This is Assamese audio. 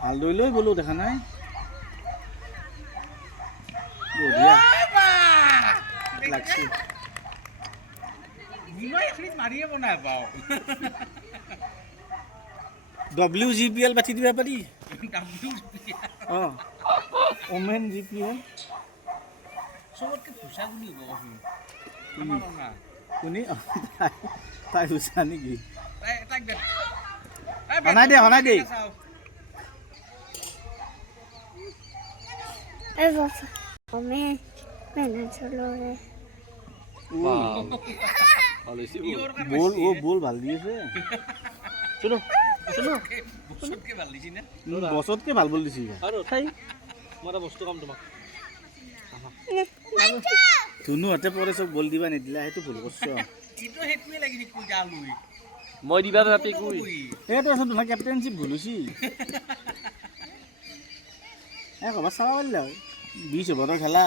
ভাল দৈ লৈ গ'লো দেখা নাই বঢ়িয়া লাগছি WGPL বাঠি দিবা পাৰি ওমেন GPL চবতকে ভুচা কোনি কোনি তাই ভুচা নেকি হনাই দে बोल ভাল দিয়েছে শুনো শুনো বসতকে ভাল বল দিছি আৰু ঠাই মই এটা বস্তু কাম তোমাক ধুনু হাতে পৰে চব বল দিবা নিদিলা সেইটো ভুল কৰছ মই দিবা ৰাতি কই এইটো আছে তোমাৰ কেপ্টেনশিপ ভুলুছি কবা চাবা পাৰিলা 20 অভাৰৰ খেলা